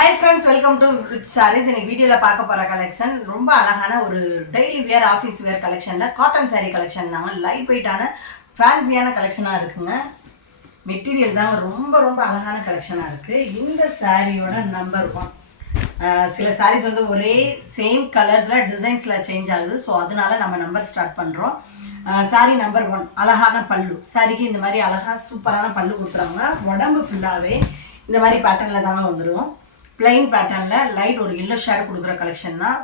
Hi friends, welcome to Rich Sarees. In video la paaka pora collection romba alagana oru daily wear office wear collection la cotton saree collection தாங்க light weight ஆன fancy ஆன collection-ஆ இருக்குங்க. Material தான் ரொம்ப அழகான collection-ஆ இருக்கு. இந்த சாரியோட நம்பர் 1. சில sarees வந்து ஒரே சேம் கலர்ஸ்ல டிசைன்ஸ்ல சேஞ்ச் ஆகுது. சோ அதனால நம்ம நம்பர் ஸ்டார்ட் பண்றோம். சாரி நம்பர் 1 அழகான பல்லு. சாரிக்கு இந்த மாதிரி அழகா சூப்பரான பல்லு கொடுத்துறாங்க. உடம்பு ஃபுல்லாவே இந்த மாதிரி பேட்டர்ன்ல தாங்க வந்துரும். plain patternல லைட் ஒரு yellow shade கொடுக்குற கலெக்ஷன் தான்.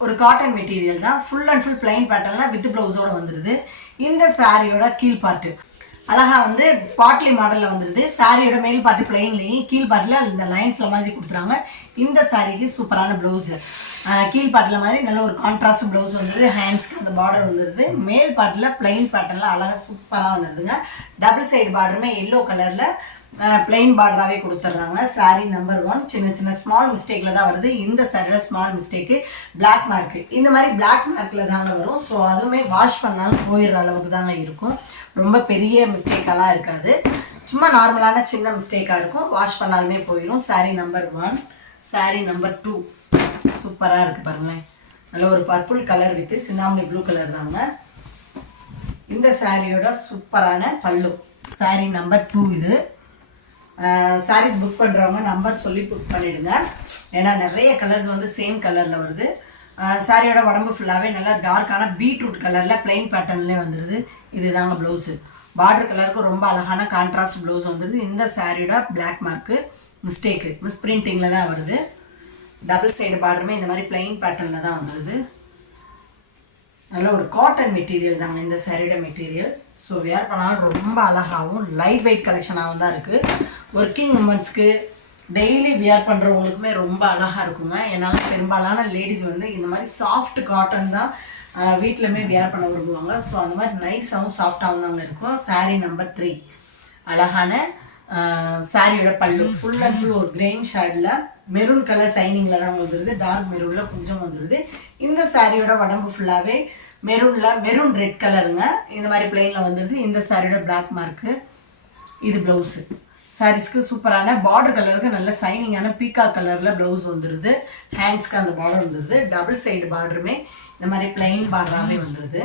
ஒரு காட்டன் மெட்டீரியல் தான். ஃபுல் அண்ட் ஃபுல் plain patternல வித் ப்ளவுஸோட வந்துருது. இந்த சாரியோட கீழ் பார்ட் அழகா வந்து பாட்லி மாடல்ல வந்துருது. சாரியோட மேல் பார்ட் plainலயும் கீழ் பார்ட்ல இந்த லைன்ஸ்ல மாதிரி கொடுத்துறாங்க. இந்த சாரிக்கு சூப்பரான ப்ளவுஸ். கீழ் பார்ட்ல மாதிரி நல்ல ஒரு கான்ட்ராஸ்ட் ப்ளவுஸ் வந்துருது. ஹேண்ட்ஸ்க்கு அந்த பார்டர் வந்துருது. மேல் பார்ட்ல plain patternல அழகா சூப்பரா வந்துருதுங்க. டபுள் சைடு பார்டருமே yellow கலர்ல plain பார்டராகவே கொடுத்துட்றாங்க. சாரி நம்பர் 1 சின்ன ஸ்மால் மிஸ்டேக்கில் தான் வருது. இந்த சாரியோட ஸ்மால் மிஸ்டேக்கு பிளாக் மார்க்கு. இந்த மாதிரி பிளாக் மார்க்கில் தாங்க வரும். ஸோ அதுவுமே வாஷ் பண்ணாலும் போயிடுற அளவுக்கு தாங்க இருக்கும். ரொம்ப பெரிய மிஸ்டேக்கெல்லாம் இருக்காது. சும்மா நார்மலான சின்ன மிஸ்டேக்காக இருக்கும். வாஷ் பண்ணாலுமே போயிடும். Sorry number 1. சாரி நம்பர் 2 சூப்பராக இருக்குது பாருங்களேன். நல்ல ஒரு purple colour with Chintamani blue colour தாங்க. இந்த சாரியோட சூப்பரான பல்லு. சாரி நம்பர் 2 இது. சாரீஸ் புக் பண்ணுறவங்க நம்பர் சொல்லி புக் பண்ணிவிடுங்க. ஏன்னா நிறைய கலர்ஸ் வந்து சேம் கலரில் வருது. சாரியோட உடம்பு ஃபுல்லாகவே நல்லா டார்க்கான பீட்ரூட் கலரில் பிளைன் பேட்டர்ன்லேயே வந்துடுது. இது தாங்க ப்ளவுஸு. பார்டர் கலருக்கு ரொம்ப அழகான கான்ட்ராஸ்ட் ப்ளவுஸ் வந்துடுது. இந்த சாரியோட பிளாக் மார்க்கு மிஸ்டேக்கு மிஸ் பிரிண்டிங்கில் தான் வருது. டபுள் சைடு பார்டருமே இந்த மாதிரி பிளைன் பேட்டர்னில் தான் வந்துடுது. நல்ல ஒரு காட்டன் மெட்டீரியல் தாங்க இந்த சாரியோட மெட்டீரியல். ஸோ வேர் பண்ணாலும் ரொம்ப அழகாகவும் லைட் வெயிட் கலெக்ஷனாகவும் தான் இருக்குது. ஒர்க்கிங் உமன்ஸ்க்கு டெய்லி வியர் பண்ணுறவங்களுக்குமே ரொம்ப அழகாக இருக்குங்க. ஏன்னாலும் பெரும்பாலான லேடிஸ் வந்து இந்த மாதிரி சாஃப்ட் காட்டன் தான் வீட்டிலுமே வியர் பண்ண விரும்புவாங்க. ஸோ அந்த மாதிரி நைஸாகவும் சாஃப்டாகவும் தாங்க இருக்கும். சாரீ நம்பர் 3 அழகான சாரியோட பல்லு ஃபுல் அண்ட் ஃபுல் ஒரு கிரெயின் ஷேடில் மெரூன் கலர் சைனிங்கில் தான் வந்துடுது. டார்க் மெரூனில் கொஞ்சம் வந்துடுது. இந்த சாரியோட உடம்பு ஃபுல்லாகவே மெரூன் ரெட் கலருங்க. இந்த மாதிரி பிளெயினில் வந்துடுது. இந்த சாரியோட பிளாக் மார்க்கு. இது ப்ளவுஸு. சாரீஸ்க்கு சூப்பரான பார்டர் கலருக்கு நல்ல சைனிங்கான பீக்கா கலரில் ப்ளவுஸ் வந்துடுது. ஹேண்ட்ஸ்க்கு அந்த பார்டர் வந்துடுது. டபுள் சைடு பார்டருமே இந்த மாதிரி பிளைன் பார்டராகவே வந்துடுது.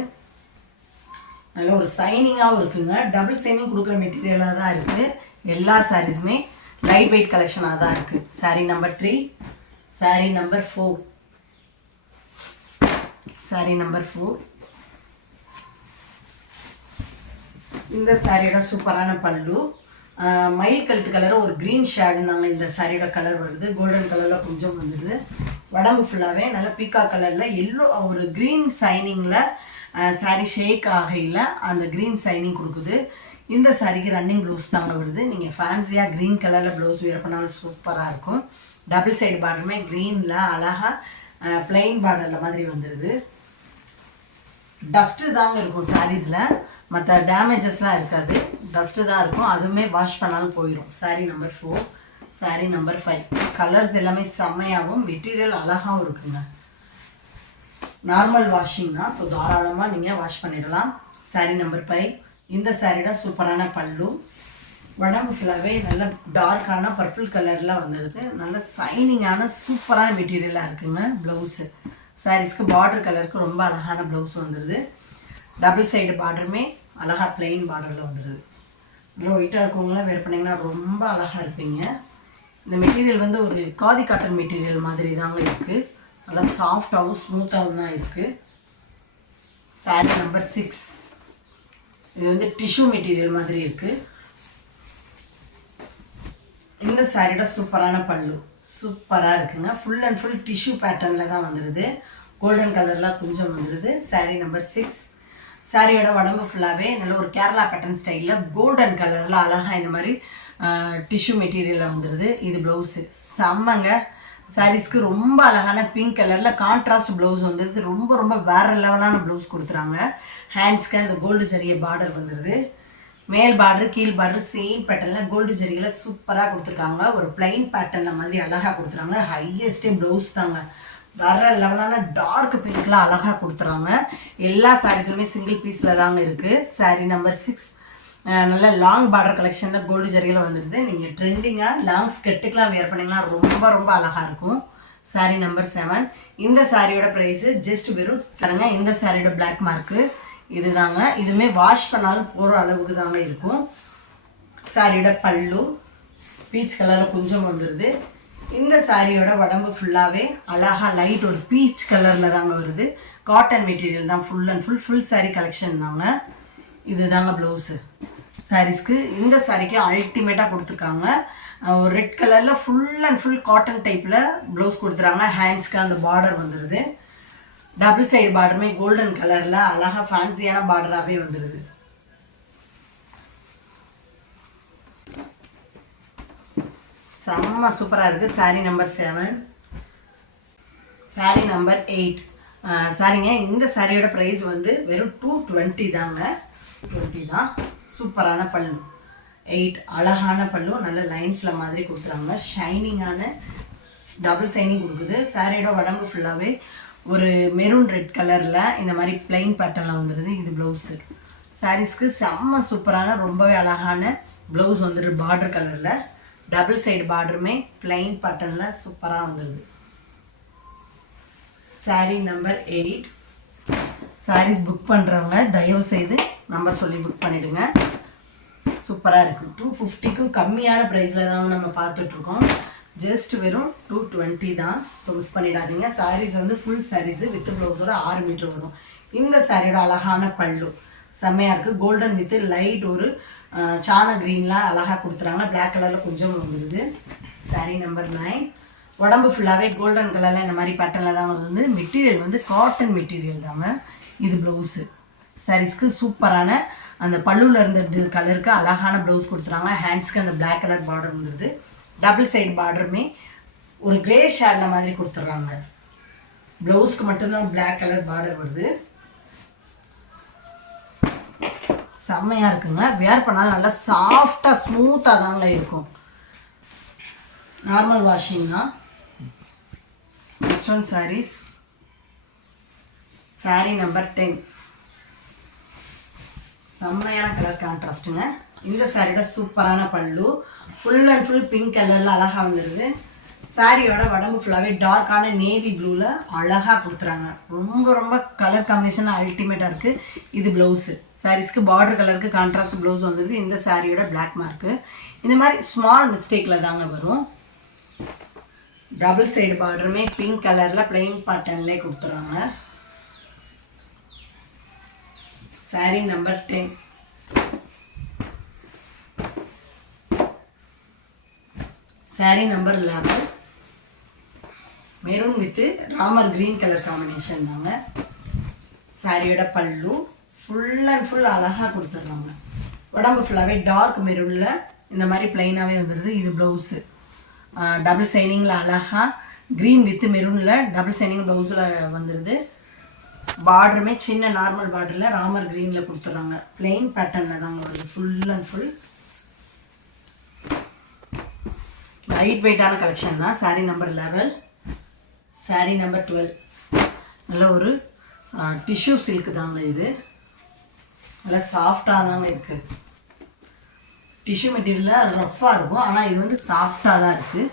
நல்ல ஒரு சைனிங்காகவும் இருக்குங்க. டபுள் சைனிங் கொடுக்குற மெட்டீரியலாக தான் இருக்குது. எல்லா சாரீஸுமே லைட் வெயிட் கலெக்ஷனாக தான் இருக்குது. Sari number 3. Sari number 4. Sari number 4. இந்த சாரியோட சூப்பரான பல்லு. மயில் கழுத்து கலர் ஒரு க்ரீன் ஷேடு தாங்க இந்த சாரியோட கலர் வருது. கோல்டன் கலரில் கொஞ்சம் வந்துடுது. உடம்பு ஃபுல்லாகவே நல்ல பீக்கா கலரில் எல்லோ ஒரு க்ரீன் சைனிங்கில் சாரீ ஷேக் ஆகையில் அந்த க்ரீன் சைனிங் கொடுக்குது. இந்த சாரிக்கு ரன்னிங் ப்ளவுஸ் தாங்க வருது. நீங்கள் ஃபேன்சியாக க்ரீன் கலரில் ப்ளவுஸ் வேர் பண்ணாலும் சூப்பராக இருக்கும். டபுள் சைடு பார்டருமே க்ரீனில் அழகாக பிளைன் பார்டரில் மாதிரி வந்துடுது. டஸ்ட்டு தாங்க இருக்கும் சாரீஸில். மற்ற டேமேஜஸ்லாம் இருக்காது. டஸ்ட்டு தான் இருக்கும். அதுவுமே வாஷ் பண்ணாலும் போயிடும். Sari number 4. Sari number 5. Colours எல்லாமே செம்மையாகவும் மெட்டீரியல் அழகாகவும் இருக்குங்க. நார்மல் வாஷிங் தான். ஸோ தாராளமாக நீங்கள் வாஷ் பண்ணிடலாம். சாரீ நம்பர் 5. இந்த சாரியோட சூப்பரான பல்லு. உடம்பு ஃபுல்லாகவே நல்ல டார்க்கான பர்பிள் கலரில் வந்துடுது. நல்ல சைனிங்கான சூப்பரான மெட்டீரியலாக இருக்குங்க. ப்ளவுஸு சாரீஸ்க்கு பார்டர் கலருக்கு ரொம்ப அழகான ப்ளவுஸ் வந்துடுது. டபுள் சைடு பார்டருமே அழகாக பிளெயின் பார்டரில் வந்துடுது. இவ்வளோ ஒயிட்டாக இருக்கவங்களாம் வேர் பண்ணிங்கன்னா ரொம்ப அழகாக இருப்பீங்க. இந்த மெட்டீரியல் வந்து ஒரு காதி காட்டன் மெட்டீரியல் மாதிரி தாங்க இருக்குது. நல்லா சாஃப்டாகவும் ஸ்மூத்தாகவும் தான் இருக்குது. சாரீ நம்பர் 6. இது வந்து டிஷ்யூ மெட்டீரியல் மாதிரி இருக்குது. இந்த சாரியோட சூப்பரான பல்லு சூப்பராக இருக்குங்க. ஃபுல் அண்ட் ஃபுல் டிஷ்யூ பேட்டர்னில் தான் வந்துடுது. கோல்டன் கலரில் கொஞ்சம் வந்துடுது. சாரீ நம்பர் 6. சாரியோட உடம்பு ஃபுல்லாகவே நல்ல ஒரு கேரளா பேட்டர்ன் ஸ்டைலில் கோல்டன் கலரில் அழகாக இந்த மாதிரி டிஷ்யூ மெட்டீரியலில் வந்துடுது. இது ப்ளவுஸு செம்மங்க. சாரீஸ்க்கு ரொம்ப அழகான பிங்க் கலரில் கான்ட்ராஸ்ட் ப்ளவுஸ் வந்துடுது. ரொம்ப வேறு லெவலான ப்ளவுஸ் கொடுத்துறாங்க. ஹேண்ட்ஸ்க்கு அந்த கோல்டு ஜரிய பார்டர் வந்துடுது. மேல் பார்டர் கீழ் பார்டர் சேம் பேட்டர்னில் கோல்டு ஜரியில் சூப்பராக கொடுத்துருக்காங்க. ஒரு பிளைன் பேட்டர்னில் மாதிரி அழகாக கொடுத்துறாங்க. ஹையஸ்டே ப்ளவுஸ் தாங்க. வேறு லெவலான டார்க் பிங்க்லாம் அழகாக கொடுத்துறாங்க. எல்லா சாரீஸுமே சிங்கிள் பீஸில் தாங்க இருக்குது. சாரீ நம்பர் 6. நல்ல லாங் பார்டர் கலெக்ஷனில் கோல்டு ஜரிகையில் வந்துடுது. நீங்கள் ட்ரெண்டிங்காக லாங் ஸ்கெட்டுக்கெலாம் வியர் பண்ணிங்கன்னா ரொம்ப ரொம்ப அழகாக இருக்கும். சாரீ நம்பர் 7. இந்த சாரியோட ப்ரைஸு ஜஸ்ட் வெறும் தரங்க. இந்த சாரியோட பிளாக் மார்க்கு இது தாங்க. இதுவுமே வாஷ் பண்ணாலும் போகிற அளவுக்கு தாங்க இருக்கும். சாரியோட பல்லு பீச் கலரில் கொஞ்சம் வந்துடுது. இந்த சாரியோட உடம்பு ஃபுல்லாகவே அழகாக லைட் ஒரு பீச் கலரில் தாங்க வருது. காட்டன் மெட்டீரியல் தான் full and full sari collection தாங்க. இது தாங்க ப்ளவுஸு சாரீஸ்க்கு. இந்த சாரிக்கு அல்டிமேட்டாக கொடுத்துருக்காங்க. ஒரு ரெட் கலரில் ஃபுல் அண்ட் ஃபுல் காட்டன் டைப்பில் ப்ளவுஸ் கொடுத்துறாங்க. ஹேண்ட்ஸ்க்கு அந்த பார்டர் வந்துடுது. டபுள் சைடு பார்டருமே கோல்டன் கலரில் அழகாக ஃபேன்சியான பார்டராகவே வந்துடுது. செம்ம சூப்பராக இருக்குது. சாரீ நம்பர் 7. சாரீ நம்பர் 8. சாரிங்க, இந்த சாரியோட ப்ரைஸ் வந்து வெறும் 220 தாங்க. 20 தான். சூப்பரான பல்லு 8 அழகான பல்லு நல்ல லைன்ஸில் மாதிரி கொடுத்துறாங்க. ஷைனிங்கான டபுள் ஷைனிங் கொடுக்குது. சாரியோட உடம்பு ஃபுல்லாகவே ஒரு மெரூன் ரெட் கலரில் இந்த மாதிரி பிளைன் பேட்டர்னில் வந்துடுது. இது ப்ளவுஸு. சாரீஸ்க்கு செம்ம சூப்பரான ரொம்பவே அழகான ப்ளவுஸ் வந்துடுது. பார்டர் கலரில் டபுள் சைடு பார்டருமே பிளைன் பேட்டர்னில் சூப்பராக வந்துடுது. சாரீ நம்பர் 8. சாரீஸ் புக் பண்ணுறவங்க தயவு செய்து நம்பர் சொல்லி புக் பண்ணிவிடுங்க. சூப்பராக இருக்குது. 250க்கும் கம்மியான ப்ரைஸில் தான் நம்ம பார்த்துட்ருக்கோம். ஜஸ்ட் வெறும் 220 தான். ஸோ மிஸ் பண்ணிடாதீங்க. சாரீஸ் வந்து ஃபுல் சாரீஸு வித் ப்ளவுஸோட 6 மீட்டர் வரும். இந்த சாரியோட அழகான பல்லு செம்மையாக இருக்குது. கோல்டன் வித்து லைட் ஒரு சான க்ரீன்லாம் அழகாக கொடுத்துறாங்க. பிளாக் கலரில் கொஞ்சம் வந்துடுது. சாரீ நம்பர் 9. உடம்பு ஃபுல்லாகவே கோல்டன் கலரில் இந்த மாதிரி பேட்டர்னில் தான் வந்து மெட்டீரியல் வந்து காட்டன் மெட்டீரியல் தாங்க. இது ப்ளவுஸு. சாரீஸ்க்கு சூப்பரான அந்த பல்லுவில் இருந்த கலருக்கு அழகான ப்ளவுஸ் கொடுத்துறாங்க. ஹேண்ட்ஸ்க்கு அந்த பிளாக் கலர் பார்டர் வந்துடுது. டபுள் சைடு பார்டருமே ஒரு கிரே ஷேடில் மாதிரி கொடுத்துட்றாங்க. ப்ளவுஸ்க்கு மட்டும்தான் பிளாக் கலர் பார்டர் வருது. செம்மையாக இருக்குங்க. வேர் பண்ணாலும் நல்லா சாஃப்டாக ஸ்மூத்தாக தாங்க இருக்கும். நார்மல் வாஷிங் தான். Next one saris. Sari number 10. செம்மையான கலர் கான்ட்ராஸ்ட்டுங்க. இந்த சாரியோட சூப்பரான பல்லு ஃபுல் அண்ட் ஃபுல் பிங்க் கலரில் அழகாக வந்துடுது. சாரியோட உடம்பு ஃபுல்லாகவே டார்க்கான நேவி ப்ளூவில் அழகாக கொடுத்துறாங்க. ரொம்ப ரொம்ப கலர் காம்பினேஷன் அல்டிமேட்டாக இருக்குது. இது ப்ளவுஸு. சாரீஸ்க்கு பார்டர் கலருக்கு கான்ட்ராஸ்ட் ப்ளவுஸ் வந்துடுது. இந்த சாரியோட பிளாக் மார்க்கு இந்த மாதிரி ஸ்மால் மிஸ்டேக்கில் தாங்க வரும். டபுள் சைடு பார்டருமே பிங்க் கலரில் பிளெயின் பேட்டர்ன்லேயே கொடுத்துறாங்க. Sari number 10. Sari number 11. Maroon with Ramar green colour combination தாங்க. சாரியோட பல்லு ஃபுல் அண்ட் ஃபுல் அழகாக கொடுத்துட்றாங்க. உடம்பு ஃபுல்லாகவே டார்க் மெரூனில் இந்த மாதிரி பிளைனாகவே வந்துடுது. இது ப்ளவுஸு. டபுள் சைனிங்கில் அழகாக க்ரீன் வித்து மெரூனில் டபுள் சைனிங் ப்ளவுஸில் வந்துடுது. பார்டருமே சின்ன நார்மல் பார்டரில் ராமர் க்ரீனில் கொடுத்துட்றாங்க. பிளெயின் பேட்டர்னில் தாங்க வருது. ஃபுல் அண்ட் ஃபுல் லைட் வெயிட்டான கலெக்ஷன் தான். சாரீ நம்பர் 11. சாரீ நம்பர் 12. நல்ல ஒரு டிஷ்யூ சில்க்கு தாங்க. இது நல்லா சாஃப்டாக தாங்க இருக்குது. டிஷ்யூ மெட்டீரியலில் ரஃப்பாக இருக்கும், ஆனால் இது வந்து சாஃப்டாக தான் இருக்குது.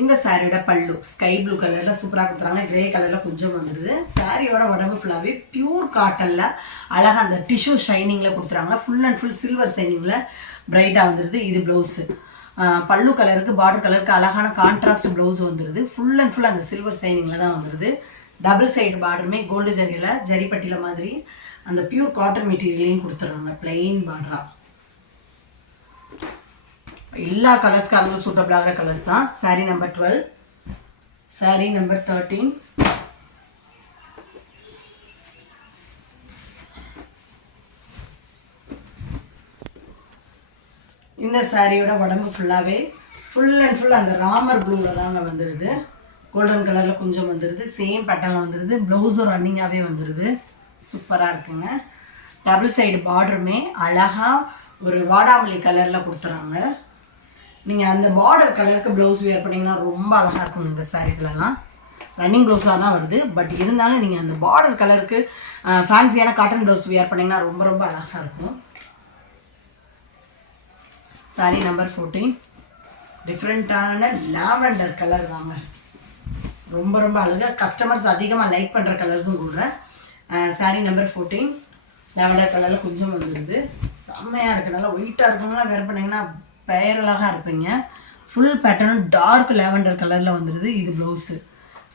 இந்த சாரியோட பல்லு ஸ்கை ப்ளூ கலரில் சூப்பராக கொடுத்துறாங்க. கிரே கலரில் கொஞ்சம் வந்துடுது. சாரியோட உடம்பு ஃபுல்லாகவே பியூர் காட்டனில் அழகாக அந்த டிஷ்யூ ஷைனிங்கில் கொடுத்துறாங்க. ஃபுல் அண்ட் ஃபுல் சில்வர் ஷைனிங்கில் பிரைட்டாக வந்துடுது. இது ப்ளவுஸு. பல்லு கலருக்கு பார்டர் கலருக்கு அழகான கான்ட்ராஸ்ட் ப்ளவுஸ் வந்துடுது. ஃபுல் அண்ட் ஃபுல் அந்த சில்வர் ஷைனிங்கில் தான் வந்துடுது. டபுள் சைடு பார்டருமே கோல்டு ஜரியில் ஜரிப்பட்டியில் மாதிரி அந்த பியூர் காட்டன் மெட்டீரியலையும் கொடுத்துட்றாங்க. பிளெயின் பார்டராக எல்லா கலர்ஸ்க்காக சூட்டபிளாகிற கலர்ஸ் தான். சாரீ நம்பர் 12. சாரீ நம்பர் 13. இந்த சாரியோட உடம்பு ஃபுல்லாகவே ஃபுல் அண்ட் ஃபுல் அந்த ராமர் ப்ளூவில் தாங்க வந்துடுது. கோல்டன் கலரில் கொஞ்சம் வந்துடுது. சேம் பேட்டர்னில் வந்துடுது. ப்ளவுஸும் ரன்னிங்காகவே வந்துடுது. சூப்பராக இருக்குங்க. டபுள் சைடு பார்டருமே அழகாக ஒரு வாடாமல்லி கலரில் கொடுத்துறாங்க. நீங்கள் அந்த பார்டர் கலருக்கு ப்ளவுஸ் வேர் பண்ணிங்கன்னா ரொம்ப அழகாக இருக்கும். இந்த சாரீஸ்லலாம் ரன்னிங் ப்ளவுஸாக தான் வருது. பட் இருந்தாலும் நீங்கள் அந்த பார்டர் கலருக்கு ஃபேன்சியான காட்டன் ப்ளவுஸ் வேர் பண்ணிங்கன்னா ரொம்ப ரொம்ப அழகாக இருக்கும். Sorry number 14. டிஃப்ரெண்ட்டான லாவெண்டர் கலர் தாங்க. ரொம்ப ரொம்ப அழகாக கஸ்டமர்ஸ் அதிகமாக லைக் பண்ணுற கலர்ஸும் கூட. சாரி நம்பர் 14 லாவெண்டர் கலரில் கொஞ்சம் வந்துடுது. செம்மையாக இருக்குது. நல்லா ஒயிட்டாக இருக்கவங்களாம் வேர் பண்ணிங்கன்னா பேரழகாக இருப்பீங்க. ஃபுல் பேட்டர்னும் டார்க் லாவெண்டர் கலரில் வந்துடுது. இது ப்ளவுஸு.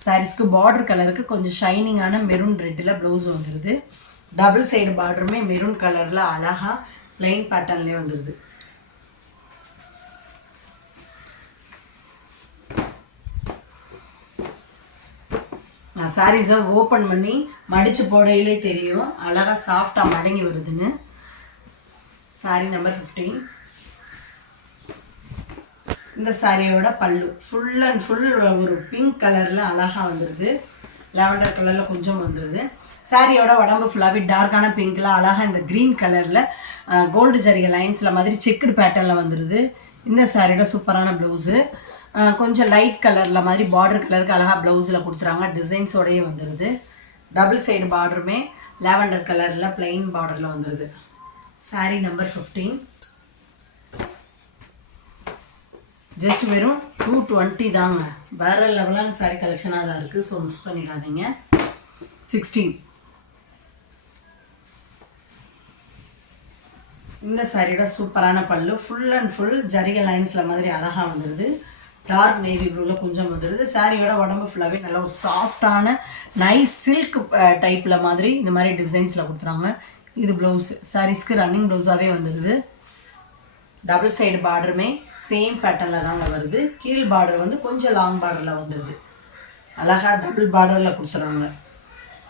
சாரீஸ்க்கு பார்டர் கலருக்கு கொஞ்சம் ஷைனிங்கான மெரூன் ரெட்டில் ப்ளவுஸ் வந்துடுது. டபுள் சைடு பார்டருமே மெரூன் கலரில் அழகாக ப்ளைன் பேட்டர்ன்லேயே வந்துடுது. சாரீஸை ஓப்பன் பண்ணி மடித்து போடையிலே தெரியும் அழகாக சாஃப்டாக மடங்கி வருதுன்னு. Sorry number 15. இந்த சாரியோட பல்லு ஃபுல் அண்ட் ஃபுல் ஒரு பிங்க் கலரில் அழகாக வந்துடுது. லாவெண்டர் கலரில் கொஞ்சம் வந்துடுது. சாரியோட உடம்பு ஃபுல்லாகவே டார்க்கான பிங்க்கில் அழகாக இந்த க்ரீன் கலரில் கோல்டு ஜரிகை லைன்ஸில் மாதிரி செக்குடு பேட்டர்னில் வந்துடுது. இந்த சாரியோட சூப்பரான ப்ளவுஸு. கொஞ்சம் லைட் கலரில் மாதிரி பார்டர் கலருக்கு அழகாக ப்ளவுஸில் கொடுத்துறாங்க. டிசைன்ஸோடையே வந்துடுது. டபுள் சைடு பார்டருமே லாவெண்டர் கலரில் ப்ளைன் பார்டரில் வந்துடுது. Sorry number 15. ஜஸ்ட் வெறும் 220 தாங்க. வேறு லெவலான சாரி கலெக்ஷனாக தான் இருக்குது. ஸோ மிஸ் பண்ணிடாதீங்க. 16. இந்த சாரியோட சூப்பரான பல்லு ஃபுல் அண்ட் ஃபுல் ஜரிகை லைன்ஸில் மாதிரி அழகாக வந்துடுது. டார்க் நேவி ப்ளூவில் கொஞ்சம் வந்துடுது. சாரியோட உடம்பு ஃபுல்லாகவே நல்லா ஒரு சாஃப்டான நைஸ் சில்க் டைப்பில் மாதிரி இந்த மாதிரி டிசைன்ஸில் கொடுத்துறாங்க. இது ப்ளவுஸு. சாரீஸ்க்கு ரன்னிங் ப்ளவுஸாகவே வந்துடுது. டபுள் சைடு பார்டருமே சேம் பேட்டர்னில் தாங்க வருது. கீழ் பார்டர் வந்து கொஞ்சம் லாங் பார்டரில் வந்துடுது. அழகாக டபுள் பார்டரில் கொடுத்துறாங்க.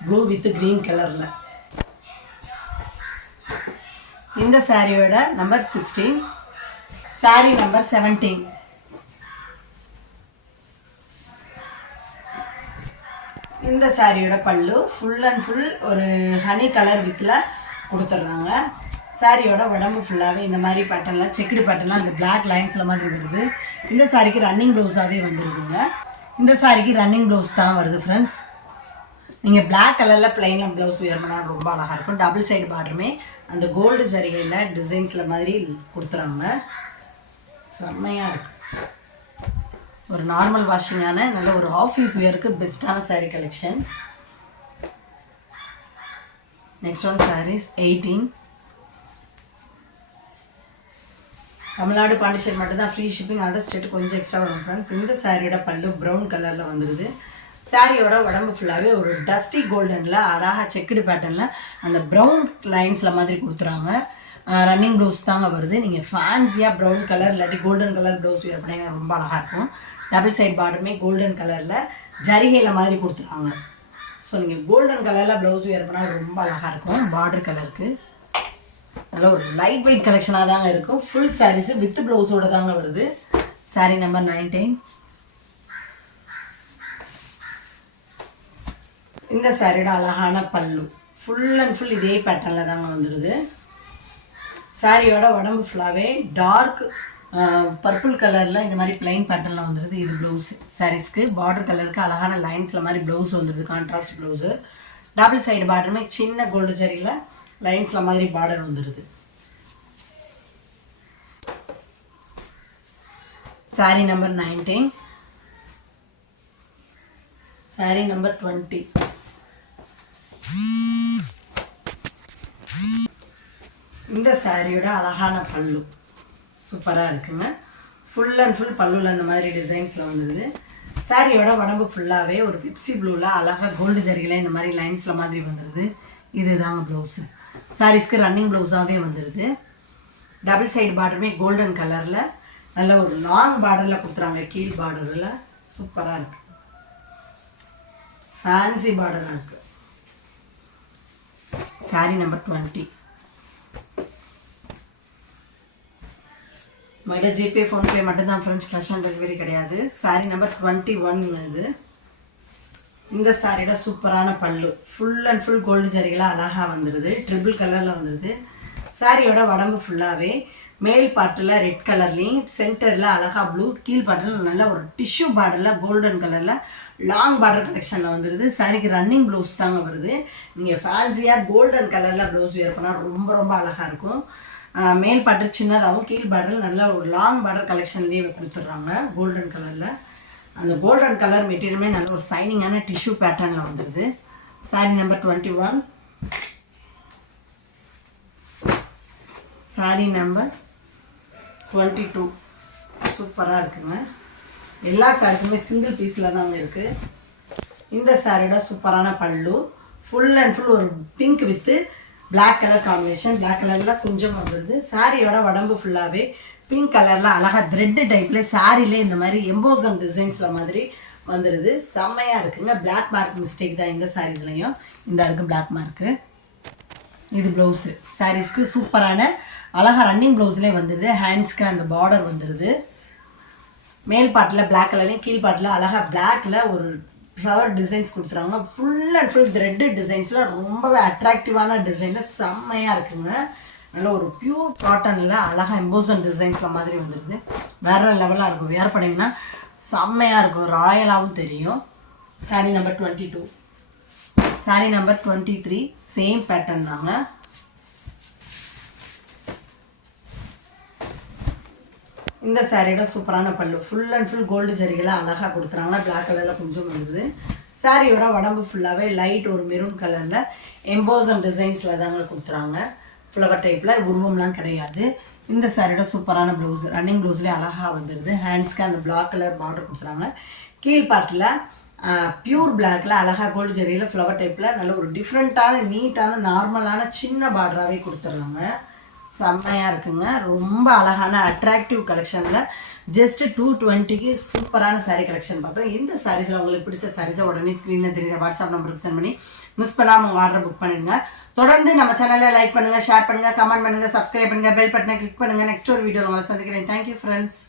ப்ளூ வித் க்ரீன் கலரில். இந்த சாரியோட நம்பர் 16. Sorry number 17. இந்த சாரியோட பல்லு ஃபுல் அண்ட் ஃபுல் ஒரு ஹனி கலர் வித்தில் கொடுத்துட்றாங்க. சாரியோட உடம்பு ஃபுல்லாகவே இந்த மாதிரி பேட்டர்னில் செக்குடு பேட்டர்னில் அந்த பிளாக் லைன்ஸில் மாதிரி வருது. இந்த சாரிக்கு ரன்னிங் ப்ளவுஸாகவே வந்துருக்குங்க. இந்த சாரிக்கு ரன்னிங் ப்ளவுஸ் தான் வருது ஃப்ரெண்ட்ஸ். நீங்கள் பிளாக் கலரில் ப்ளைனில் ப்ளவுஸ் வியர் பண்ணால் ரொம்ப அழகாக இருக்கும். டபுள் சைடு பார்டருமே அந்த கோல்டு ஜரிகையில் டிசைன்ஸில் மாதிரி கொடுத்துறாங்க. செம்மையாக இருக்குது. ஒரு நார்மல் வாஷிங்கான நல்ல ஒரு ஆஃபீஸ் வியருக்கு பெஸ்ட்டான sari collection. Next one saris 18. Tamil Nadu Pondicherry மட்டும்தான் ஃப்ரீ ஷிப்பிங். அதர் ஸ்டேட்டு கொஞ்சம் எக்ஸ்ட்ரா வரும் ஃப்ரெண்ட்ஸ். இந்த சாரியோட பல்லு ப்ரௌன் கலரில் வந்துடுது. சாரியோட உடம்பு ஃபுல்லாகவே ஒரு டஸ்டி கோல்டனில் அழகாக செக்குடு பேட்டர்னில் அந்த ப்ரௌன் லைன்ஸில் மாதிரி கொடுத்துறாங்க. ரன்னிங் ப்ளவுஸ் தாங்க வருது. நீங்கள் ஃபேன்சியாக ப்ரௌன் கலர் இல்லாட்டி கோல்டன் கலர் ப்ளவுஸ் வியர் பண்ணிங்கன்னா ரொம்ப அழகாக இருக்கும். டபுள் சைட் பார்டருமே கோல்டன் கலரில் ஜரிகையில் மாதிரி கொடுத்துருக்காங்க. ஸோ நீங்கள் கோல்டன் கலரில் ப்ளவுஸ் வியர் பண்ணால் ரொம்ப அழகாக இருக்கும். பார்டர் கலருக்கு நல்ல ஒரு லைட் வெயிட் கலெக்ஷனாக தாங்க இருக்கும். ஃபுல் சாரீஸு வித் ப்ளவுஸோடு தாங்க வருது. சாரீ நம்பர் 19. இந்த சாரியோட அழகான பல்லு ஃபுல் அண்ட் ஃபுல் இதே பேட்டர்னில் தாங்க வந்துடுது. சாரியோட உடம்பு ஃபுல்லாகவே டார்க் பர்பிள் கலரில் இந்த மாதிரி பிளைன் பேட்டர்னில் வந்துடுது. இது ப்ளவுஸு. சாரீஸ்க்கு பார்டர் கலருக்கு அழகான லைன்ஸில் மாதிரி ப்ளவுஸ் வந்துடுது. Contrast blouse. டபுள் சைடு பார்டருமே சின்ன கோல்டு ஜரியில் லைன்ஸில் மாதிரி பார்டர் வந்துடுது. சாரீ நம்பர் 19. சாரீ நம்பர் 20. இந்த சாரியோட அழகான பல்லு சூப்பராக இருக்குங்க. ஃபுல் அண்ட் ஃபுல் பல்லுவில் அந்த மாதிரி டிசைன்ஸில் வந்துடுது. சாரியோட உடம்பு ஃபுல்லாகவே ஒரு பிப்சி ப்ளூவில் அழகாக கோல்டு ஜரிகையில் இந்த மாதிரி லைன்ஸில் மாதிரி வந்துடுது. இது தாங்க ப்ளவுஸு. சாரீஸ்க்கு ரன்னிங் ப்ளவுஸாகவே வந்துடுது. டபுள் சைடு பார்டருமே கோல்டன் கலரில் நல்ல ஒரு லாங் பார்டரில் கொடுத்துறாங்க. கீழ் பார்டரில் சூப்பராக இருக்குது. ஃபேன்சி பார்டராக இருக்குது. சாரீ நம்பர் 20. மைடில் ஜிபே ஃபோன்பே மட்டும்தான் ஃப்ரெண்ட்ஸ். கேஷ் ஆன் டெலிவரி கிடையாது. சாரீ நம்பர் 21 இது. இந்த சாரியோட சூப்பரான பல்லு ஃபுல் அண்ட் ஃபுல் கோல்டு ஜரிகையில் அழகாக வந்துடுது. ட்ரிபிள் கலரில் வந்துடுது. சாரியோட உடம்பு ஃபுல்லாகவே மேல் பார்ட்டில் ரெட் கலர்லேயும் சென்டரில் அழகாக ப்ளூ, கீழ் பார்ட்டில் நல்ல ஒரு டிஷ்யூ பார்டரில் கோல்டன் கலரில் லாங் பார்டர் கலெக்ஷனில் வந்துடுது. சாரிக்கு ரன்னிங் ப்ளவுஸ் தாங்க வருது. நீங்கள் ஃபேன்சியாக கோல்டன் கலரில் ப்ளவுஸ் வியர் பண்ணால் ரொம்ப ரொம்ப அழகாக இருக்கும். மேல் பார்டர் சின்னதாகவும் கீழ் பார்டர் நல்ல ஒரு லாங் பார்டர் கலெக்ஷன்லேயே கொடுத்துட்றாங்க கோல்டன் கலரில். அந்த கோல்டன் கலர் மெட்டீரியலுமே நல்ல ஒரு சைனிங்கான டிஷ்யூ பேட்டர்னில் வந்துடுது. Sorry number 21. சாரி நம்பர் 22 சூப்பராக இருக்குங்க. எல்லா சாரீஸுமே சிங்கிள் பீஸில் தாங்க இருக்குது. இந்த சாரியோட சூப்பரான பல்லு ஃபுல் அண்ட் ஃபுல் ஒரு pink with black colour combination. Black கலரில் கொஞ்சம் வந்துடுது. சாரியோட உடம்பு ஃபுல்லாகவே பிங்க் கலரில் அழகாக த்ரெட்டு டைப்பில் சாரியில் இந்த மாதிரி எம்போசம் டிசைன்ஸில் மாதிரி வந்துடுது. செம்மையாக இருக்குங்க. பிளாக் மார்க் மிஸ்டேக் தான் இந்த சாரீஸ்லையும். இந்த இருக்குது பிளாக் மார்க்கு. இது ப்ளவுஸு சாரீஸ்க்கு சூப்பரான அழகாக ரன்னிங் ப்ளவுஸ்லேயே வந்துடுது. ஹேண்ட்ஸ்க்கு அந்த பார்டர் வந்துடுது. மேல் பாட்டில் பிளாக் கலர்லையும் கீழ் பாட்டில் அழகாக பிளாக்கில் ஒரு ஃப்ளவர் டிசைன்ஸ் கொடுத்துறாங்க. ஃபுல் அண்ட் ஃபுல் த்ரெட்டு டிசைன்ஸில் ரொம்பவே அட்ராக்டிவான டிசைனில் செம்மையாக இருக்குங்க. நல்ல ஒரு பியூர் காட்டனில் அழகாக எம்போசன் டிசைன்ஸில் மாதிரி வந்துடுது. வேறு லெவலாக இருக்கும். வேர் பண்ணிங்கன்னா செம்மையாக இருக்கும். ராயலாகவும் தெரியும். Sari number 22. Sari number 23 same pattern தாங்க. இந்த சாரியோட சூப்பரான பல்லு ஃபுல் அண்ட் ஃபுல் கோல்டு ஜரிகளை அழகாக கொடுத்துறாங்க. பிளாக் கலரில் கொஞ்சம் வருது. சாரியோட உடம்பு ஃபுல்லாகவே லைட் ஒரு மெரூன் கலரில் எம்போசம் டிசைன்ஸில் தாங்க கொடுத்துறாங்க. ஃப்ளவர் டைப்பில் உருவம்லாம் கிடையாது. இந்த சாரியோட சூப்பரான ப்ளவுஸ் ரன்னிங் ப்ளவுஸ்லேயே அழகாக வந்துடுது. ஹேண்ட்ஸ்க்கு அந்த பிளாக் கலர் பார்டர் கொடுத்துறாங்க. கீழ் பார்ட்டில் பியூர் பிளாக்கில் அழகாக கோல்டு ஜரியில் ஃப்ளவர் டைப்பில் நல்ல ஒரு டிஃப்ரெண்ட்டான நீட்டான நார்மலான சின்ன பார்டராகவே கொடுத்துட்றாங்க. செம்மையாக இருக்குங்க. ரொம்ப அழகான அட்ராக்டிவ் கலெக்ஷனில் ஜஸ்ட் 220க்கு சூப்பரான சாரீ கலெக்ஷன் பார்த்தோம். இந்த சாரீஸில் உங்களுக்கு பிடிச்ச சாரீஸை உடனே ஸ்க்ரீனில் தெரியுற வாட்ஸ்அப் நம்பருக்கு சென்ட் பண்ணி மிஸ் பண்ணாமல் உங்கள் ஆர்டர் புக் பண்ணிடுங்க. தொடர்ந்து நம்ம சேனலை லைக் பண்ணுங்கள், ஷேர் பண்ணுங்கள், கமெண்ட் பண்ணுங்கள், சப்ஸ்கிரைப் பண்ணுங்கள், பெல் பட்டனை கிளிக் பண்ணுங்கள். நெக்ஸ்ட் ஒரு வீடியோ உங்களை சந்திக்கிறேன். Thank you friends.